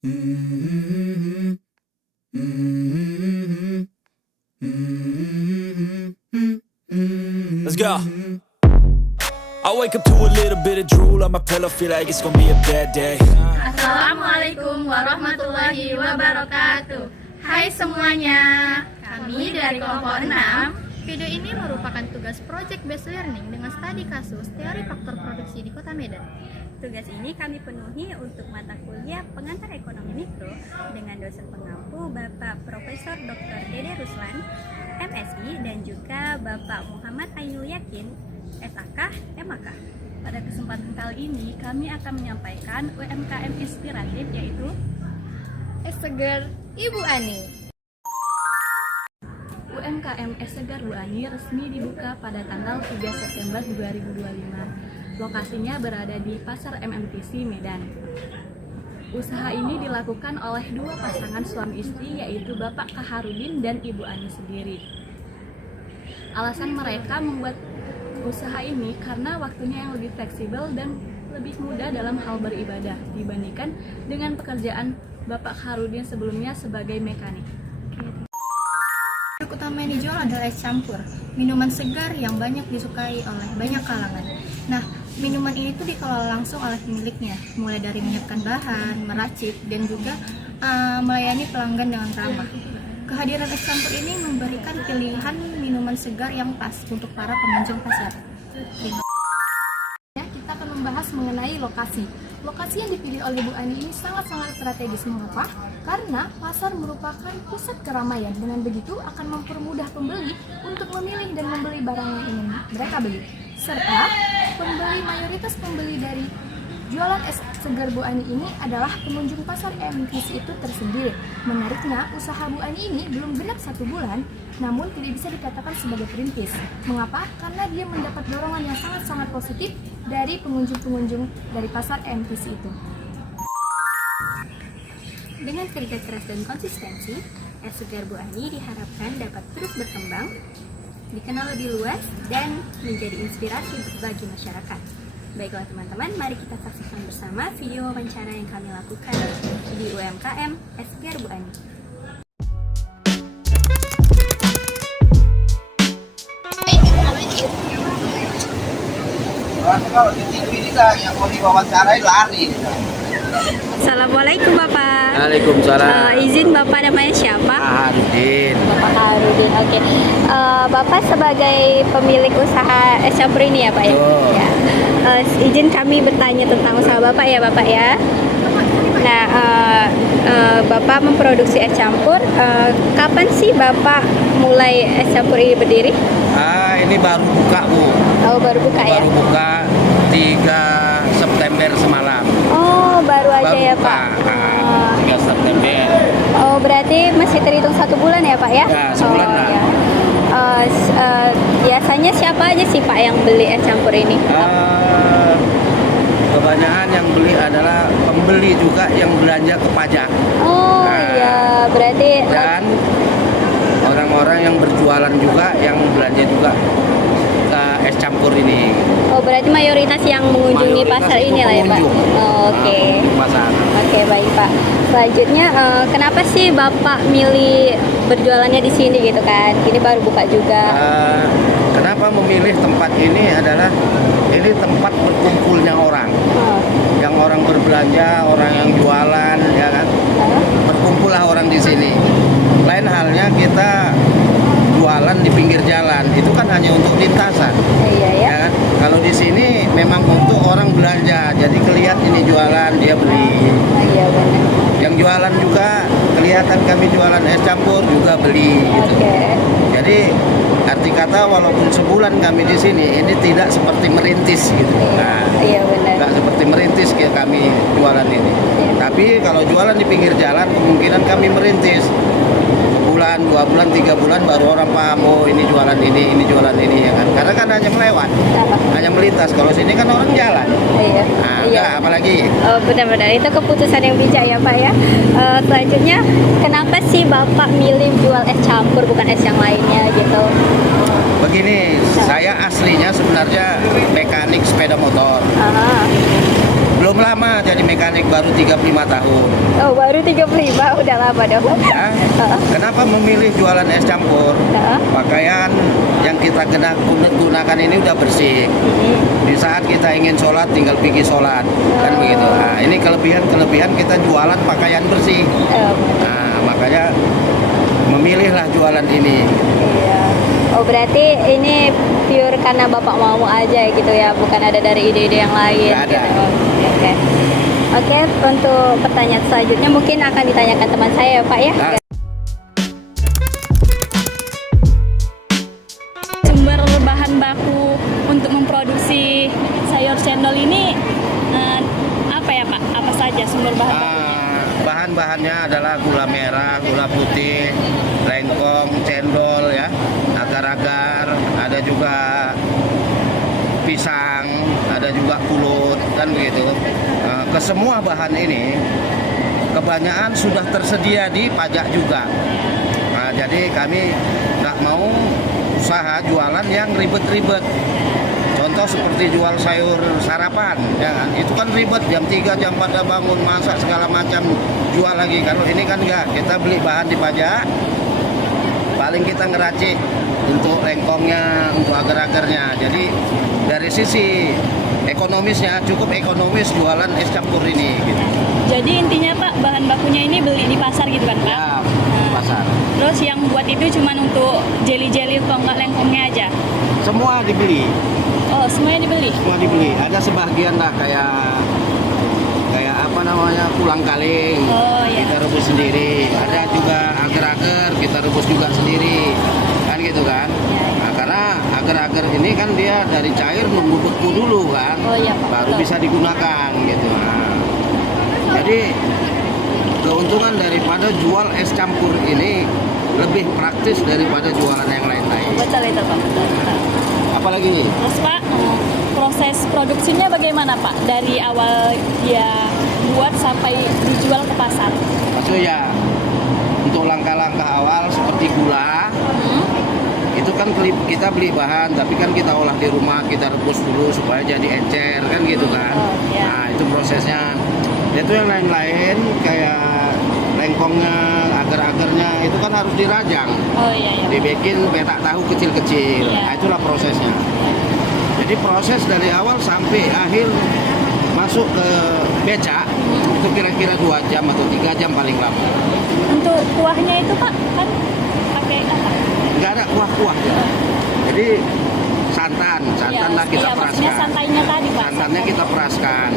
Let's go. I wake up to a little bit of drool on my pillow, feel like it's gonna be a bad day. Assalamualaikum warahmatullahi wabarakatuh. Hai semuanya, kami dari kelompok 6. Video ini merupakan tugas project based learning dengan studi kasus teori faktor produksi di Kota Medan. Tugas ini kami penuhi untuk mata kuliah pengantar ekonomi mikro dengan dosen pengampu Bapak Profesor Dr. Dede Ruslan, MSI, dan juga Bapak Muhammad Ainul Yakin, SAK, MAK. Pada kesempatan kali ini kami akan menyampaikan UMKM inspiratif yaitu Es Segar Ibu Ani. UMKM Es Segar Bu Ani resmi dibuka pada tanggal 3 September 2025. Lokasinya berada di Pasar MMTC Medan. Usaha ini dilakukan oleh dua pasangan suami istri yaitu Bapak Kaharudin dan Ibu Ani sendiri. Alasan mereka membuat usaha ini karena waktunya yang lebih fleksibel dan lebih mudah dalam hal beribadah dibandingkan dengan pekerjaan Bapak Kaharudin sebelumnya sebagai mekanik. Produk utama yang dijual adalah es campur, minuman segar yang banyak disukai oleh banyak kalangan. Nah, minuman ini tuh dikelola langsung oleh pemiliknya, mulai dari menyiapkan bahan, meracik, dan juga melayani pelanggan dengan ramah. Kehadiran es campur ini memberikan pilihan minuman segar yang pas untuk para pengunjung pasar. Kita akan membahas mengenai lokasi. Lokasi yang dipilih oleh Bu Ani ini sangat-sangat strategis. Mengapa? Karena pasar merupakan pusat keramaian. Dengan begitu akan mempermudah pembeli untuk memilih dan membeli barang yang ingin mereka beli. Serta mayoritas pembeli dari jualan es segar Bu Ani ini adalah pengunjung pasar MMTC itu tersendiri. Menariknya, usaha Bu Ani ini belum genap 1 bulan, namun tidak bisa dikatakan sebagai perintis. Mengapa? Karena dia mendapat dorongan yang sangat-sangat positif dari pengunjung-pengunjung dari pasar MMTC itu. Dengan kerja keras dan konsistensi, Es Segar Bu Ani diharapkan dapat terus berkembang, dikenal lebih luas, dan menjadi inspirasi bagi masyarakat. Baiklah teman-teman, mari kita saksikan bersama video wawancara yang kami lakukan di UMKM Es Segar Bu Ani. Kalau di TV ini kan yang mau diwawancarai lari. Assalamualaikum Bapak. Waalaikumsalam. Izin Bapak namanya siapa? Harudin. Bapak Harudin, oke. Bapak sebagai pemilik usaha es campur ini ya Pak ya? Ya. Izin kami bertanya tentang usaha Bapak ya Bapak ya. Nah, Bapak memproduksi es campur. Kapan sih Bapak mulai es campur ini berdiri? Ini baru buka Bu. Oh, baru buka ya? Baru buka 3 September semalam. Oh, baru aja Baru ya buka. Pak? 3 September. Oh, berarti masih terhitung 1 bulan ya Pak ya? Ya, sebulan lah. Ya. Biasanya siapa aja sih Pak yang beli es campur ini? Kebanyakan yang beli adalah pembeli juga yang belanja ke pajak. Oh iya, berarti Dan orang-orang yang berjualan juga yang belanja juga ke es campur ini. oh berarti mayoritas yang mengunjungi Mayoritas pasar itu ini lah ya Pak? pengunjung. Oh, oke. Pasar. Oke, baik Pak. Selanjutnya kenapa sih Bapak milih berjualannya di sini gitu kan? Ini baru buka juga. Kenapa memilih tempat ini adalah ini tempat berkumpulnya orang. Yang orang berbelanja, orang yang jualan, ya kan? Berkumpullah orang di sini. Lain halnya kita jualan di pinggir jalan, itu kan hanya untuk lintasan. Iya ya. Ya kan? Kalau di sini memang untuk orang belanja, jadi kelihatan ini jualan, dia beli. Iya benar. Yang jualan juga kelihatan kami jualan es campur juga beli. Gitu. Oke. Jadi arti kata walaupun sebulan kami di sini, ini tidak seperti merintis gitu. Nah, Iya benar. tidak seperti merintis kayak kami jualan ini. Iya. Tapi kalau jualan di pinggir jalan kemungkinan kami merintis. Bulan, 2 bulan, 3 bulan baru orang paham, oh ini jualan ini jualan ini ya kan. Karena kan hanya melewat, hanya melintas. Kalau sini kan orang jalan. Iya. Nah, Iya. enggak, apalagi. Oh, benar-benar itu keputusan yang bijak ya Pak ya. Selanjutnya, kenapa sih Bapak milih jual es campur bukan es yang lainnya gitu? Begini, saya aslinya sebenarnya mekanik sepeda motor. Aha. Belum lama jadi mekanik, baru 35 tahun. Oh, baru 35, udah lama dong. Ya. Kenapa memilih jualan es campur? Pakaian yang kita gunakan ini udah bersih. Di saat kita ingin sholat tinggal pergi sholat, kan begitu. Nah, ini kelebihan kita jualan pakaian bersih. Nah, makanya memilihlah jualan ini. Iya. Oh, berarti ini pure karena Bapak mau aja gitu ya, bukan ada dari ide-ide yang lain. Nggak ada. Gitu. Oke. Oke, untuk pertanyaan selanjutnya mungkin akan ditanyakan teman saya ya Pak ya. Nah. Sumber bahan baku untuk memproduksi sayur cendol ini apa ya Pak? Apa saja sumber bahan bakunya? Bahan-bahannya adalah gula merah, gula putih, lengkong, cendol ya, agar-agar, ada juga pisang, ada juga pulut, kan begitu. Kesemua bahan ini kebanyakan sudah tersedia di pajak juga. Nah, jadi kami nggak mau usaha jualan yang ribet-ribet. Contoh seperti jual sayur sarapan, ya kan? Itu kan ribet, jam 3, jam 4 bangun, masak segala macam, jual lagi. Kalau ini kan enggak, kita beli bahan di pajak, paling kita ngeracik untuk lengkongnya, untuk agar-agarnya. Jadi dari sisi ekonomisnya cukup ekonomis jualan es campur ini. Gitu. Jadi intinya Pak, bahan bakunya ini beli di pasar gitu kan Pak? Ya, pasar. Terus yang buat itu cuma untuk jelly-jelly atau enggak lengkongnya aja? Semua dibeli. Oh, semuanya dibeli? Semua dibeli. Ada sebagian lah kayak apa namanya, pulang kaling. Oh, iya. Kita rebus sendiri. Ada juga agar-agar kita rebus juga sendiri. Kan gitu kan? Nah, karena agar-agar ini kan dia dari cair nunggu beku dulu kan. Oh iya Pak. Baru Betul. bisa digunakan gitu. Nah, jadi keuntungan daripada jual es campur ini lebih praktis daripada jualan yang lain-lain. Betul itu Pak, betul. Apalagi Terus Pak, proses produksinya bagaimana Pak? Dari awal dia buat sampai dijual ke pasar? maksudnya untuk langkah-langkah awal seperti gula, itu kan kita beli bahan, tapi kan kita olah di rumah, kita rebus dulu supaya jadi encer kan gitu kan. Oh, iya. Nah itu prosesnya. Itu yang lain-lain kayak lengkongnya, agar-agarnya itu kan harus dirajang. Oh iya iya. Dibikin petak tahu kecil-kecil. Iya. Nah, itulah prosesnya. Jadi proses dari awal sampai akhir masuk ke becak itu kira-kira 2 jam atau 3 jam paling lama. Untuk kuahnya itu Pak, kan pakai apa? Nggak ada kuah-kuah. Jadi santan lah kita maksudnya peraskan. santainya tadi Pak. Santannya kita peraskan.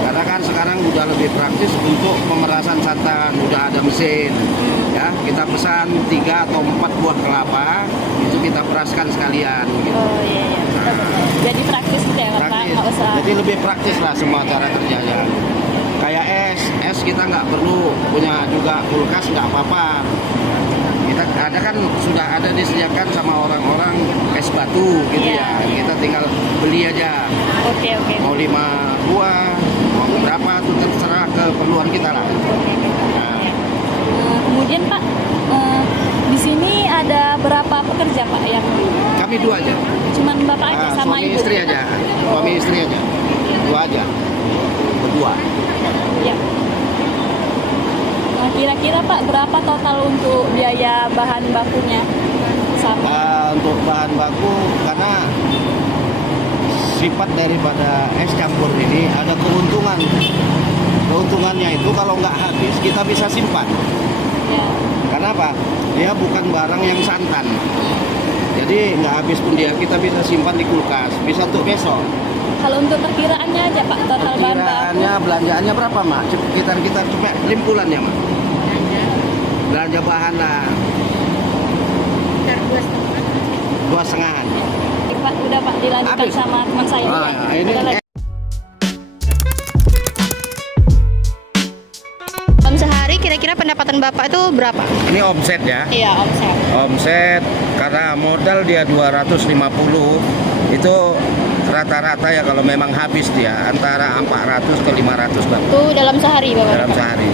Karena kan sekarang udah lebih praktis untuk pemerasan santan, udah ada mesin. Ya, kita pesan 3 atau 4 buah kelapa, itu kita peraskan sekalian gitu. Oh iya iya. Betul. Jadi praktis gitu ya Pak, Praktis. nggak usah. Jadi lebih praktis lah semua cara kerjanya. Kayak es kita nggak perlu punya juga kulkas, nggak apa-apa. Kita ada kan sudah ada disediakan sama orang-orang es batu gitu Iya, ya. iya. Kita tinggal beli aja. Oke oke. Mau 5 buah, mau berapa itu terserah keperluan kita lah. Nah, Kemudian Pak, di sini ada berapa pekerja Pak yang kami 2 aja. cuman Bapak aja sama suami Ibu? istri aja. Suami istri aja. 2 aja. Berdua. Iya. Nah, kira-kira Pak berapa total untuk biaya bahan bakunya? Sama. Untuk bahan baku, karena sifat daripada es campur ini ada keuntungan. Keuntungannya itu kalau nggak habis kita bisa simpan. Ya. Kenapa? Dia bukan barang yang santan. Jadi nggak habis pun kita bisa simpan di kulkas, bisa untuk besok. Kalau untuk perkiraannya aja Pak, total bahan baku. Perkiraannya belanjaannya berapa mak? Kita coba limpulannya mak. Belanja bahan lah. 2,5. Pak, udah Pak dilanjutkan Habis. sama teman saya. Nah, ya. ini Udah lanjut. Dalam sehari kira-kira pendapatan Bapak itu berapa? ini omset ya. Iya, omset. Omset karena modal dia 250 itu rata-rata ya kalau memang habis dia antara 400 ke 500 Bang, Itu dalam sehari Bapak? dalam sehari.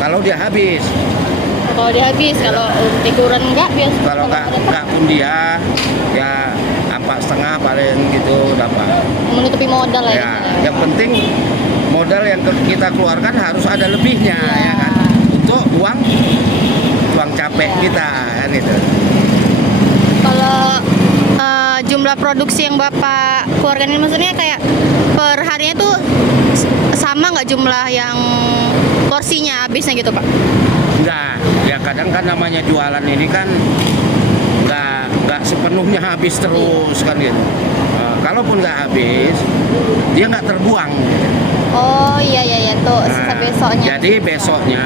Kalau dia habis, Kalau dia habis, kalau tiduran enggak biasa. kalau nggak pun dia ya 4,5 setengah paling gitu dapat. Menutupi modal lah Ya, yang penting modal yang kita keluarkan harus ada lebihnya ya kan, untuk uang capek kita kan itu. Kalau jumlah produksi yang Bapak keluarkan ini maksudnya kayak per harinya tuh sama nggak jumlah yang porsinya habisnya gitu Pak? Enggak, ya kadang kan namanya jualan ini kan nggak sepenuhnya habis terus kan gitu. Kalaupun nggak habis, dia nggak terbuang. Oh iya tuh sisa besoknya. Jadi besoknya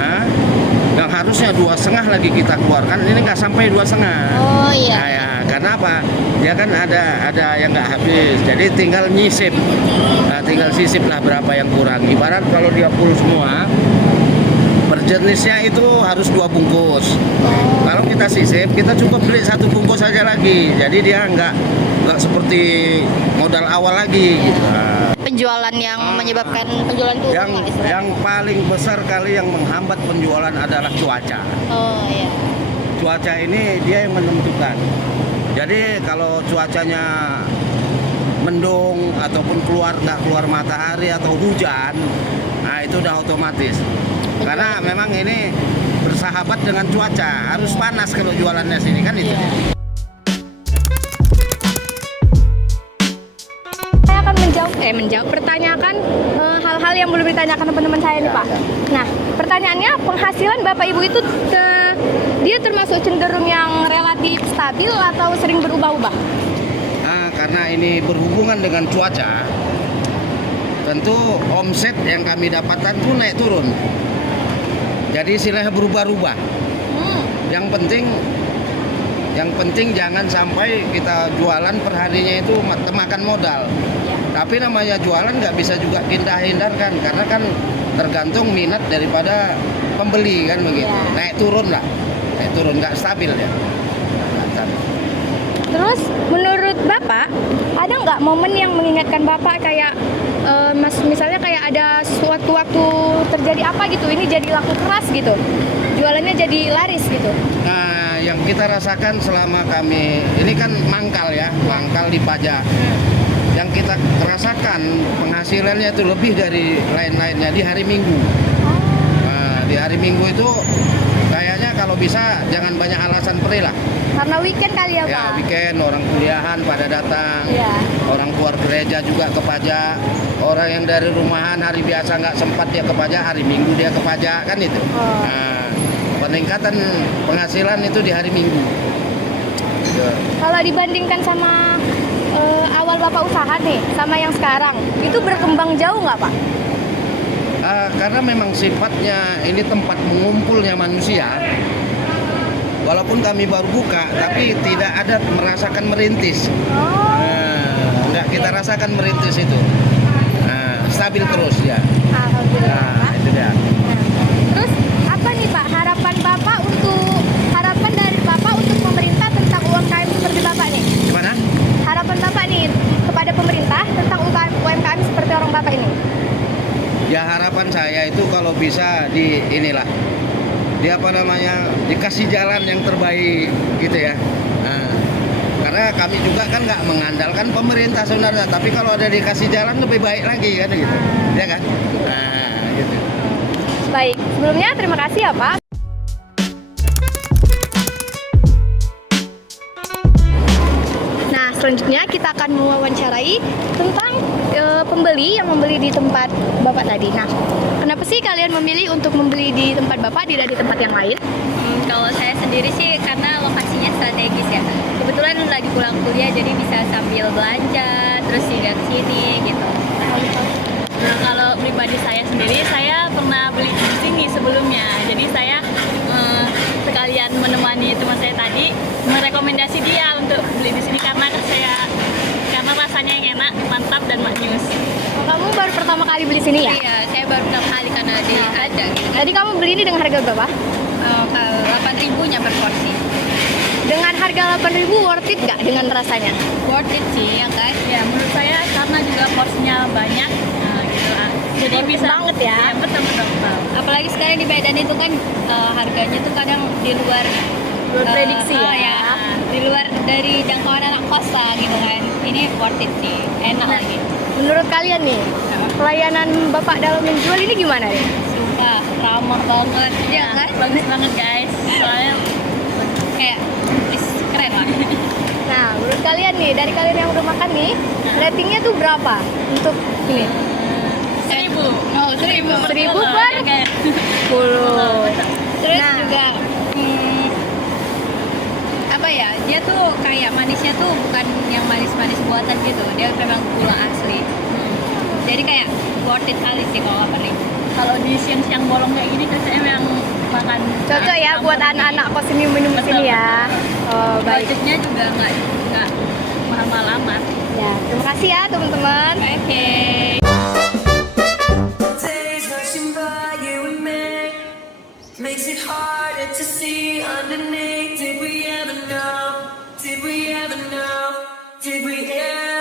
yang harusnya 2,5 lagi kita keluarkan, ini nggak sampai 2,5. Oh iya. Nah, ya, karena apa? Dia kan ada yang nggak habis, jadi tinggal nyisip, tinggal sisip lah berapa yang kurang. Ibarat kalau dia full semua, per jenisnya itu harus 2 bungkus. Kalau kita sisip, kita cukup beli 1 bungkus saja lagi. Jadi dia nggak seperti modal awal lagi. Gitu. Penjualan yang menyebabkan penjualan itu Yang paling besar kali yang menghambat penjualan adalah cuaca. Oh iya. Cuaca ini dia yang menentukan. Jadi kalau cuacanya mendung ataupun nggak keluar matahari atau hujan, nah itu udah otomatis. Karena memang ini bersahabat dengan cuaca, harus panas kalau jualannya sini kan itu. Saya akan menjawab pertanyakan hal-hal yang belum ditanyakan teman-teman saya nih Pak. Nah, pertanyaannya penghasilan Bapak Ibu itu dia termasuk cenderung yang relatif stabil atau sering berubah-ubah? Nah, karena ini berhubungan dengan cuaca, tentu omset yang kami dapatkan itu naik turun. Jadi istilahnya berubah-ubah. Yang penting jangan sampai kita jualan per harinya itu makan modal. Tapi namanya jualan nggak bisa juga kita hindarkan, karena kan tergantung minat daripada pembeli kan begitu. Naik turun nggak stabil ya. Terus menurut Bapak ada nggak momen yang mengingatkan Bapak kayak misalnya kayak ada suatu waktu terjadi apa gitu, ini jadi laku keras gitu, jualannya jadi laris gitu? Nah, yang kita rasakan selama kami ini kan mangkal di pajak. Yang kita rasakan penghasilannya itu lebih dari lain-lainnya di hari Minggu. Nah, di hari Minggu itu kayaknya kalau bisa jangan banyak alasan perih lah. Karena weekend kali ya Pak? Ya, weekend orang kuliahan pada datang, orang keluar gereja juga ke pajak, orang yang dari rumahan hari biasa nggak sempat dia ke pajak, hari Minggu dia ke pajak kan itu. Nah, peningkatan penghasilan itu di hari Minggu. Kalau dibandingkan sama awal Bapak usaha nih, sama yang sekarang, itu berkembang jauh nggak Pak? Karena memang sifatnya ini tempat mengumpulnya manusia. Walaupun kami baru buka, tapi tidak ada merasakan merintis. Enggak kita rasakan merintis itu. Stabil terus ya. Alhamdulillah. Itu dia. Terus apa nih Pak harapan dari Bapak untuk pemerintah tentang UMKM seperti Bapak nih? Gimana? Harapan Bapak nih kepada pemerintah tentang UMKM seperti orang Bapak ini? Ya harapan saya itu kalau bisa dikasih jalan yang terbaik gitu ya. Karena kami juga kan nggak mengandalkan pemerintah sebenarnya, tapi kalau ada dikasih jalan lebih baik lagi kan gitu, ya kan? Gitu. Baik, sebelumnya terima kasih ya Pak. Nah, selanjutnya kita akan mewawancarai tentang pembeli yang membeli di tempat Bapak tadi. Nah, kenapa sih kalian memilih untuk membeli di tempat Bapak tidak di tempat yang lain? Kalau saya sendiri sih karena lokasinya strategis ya. Kebetulan lagi pulang kuliah jadi bisa sambil belanja, terus singgah sini gitu. Nah, kalau pribadi saya sendiri, saya pernah beli di sini sebelumnya. Jadi saya sekalian menemani teman saya tadi, merekomendasi dia untuk beli di sini karena rasanya yang enak, mantap dan maknyus. Kamu baru pertama kali beli sini ya? Iya, saya baru pertama kali karena dia ada. Tadi kamu beli ini dengan harga berapa? 8.000-nya per porsi. Dengan harga 8.000 worth it nggak dengan rasanya? Worth it sih ya kan? Ya menurut saya karena juga porsinya banyak, gitu lah. Jadi Worth it bisa banget ya? Betul. Apalagi sekarang di Medan itu kan harganya tuh kadang di luar Berprediksi Oh, ya. Di luar dari jangkauan anak kos lah gitu kan. Ini worth it sih, enak lagi. Menurut kalian nih, pelayanan Bapak dalam menjual ini gimana ya? Sumpah, ramah banget. Ya kan? Bagus banget guys. Soalnya Kayak keren lah. Nah, menurut kalian nih, dari kalian yang udah makan nih, ratingnya tuh berapa untuk ini? 1000. Oh, 1000. 1000 per Kayak 10. Terus Nah. juga apa ya? Dia tuh kayak manisnya tuh bukan yang manis-manis buatan gitu. Dia memang gula asli. Jadi kayak worth it kali sih kalau lapar nih. kalau di siang-siang bolong kayak gini kan saya yang makan Cocok ya buat anak-anak kos ini minum di sini ya. Oh, baik. budgetnya juga nggak mahal-mahal amat. Ya, terima kasih ya teman-teman. Oke. Days rushing by you and me makes it harder to see underneath. Did we ever know? Did we ever know? Did we ever?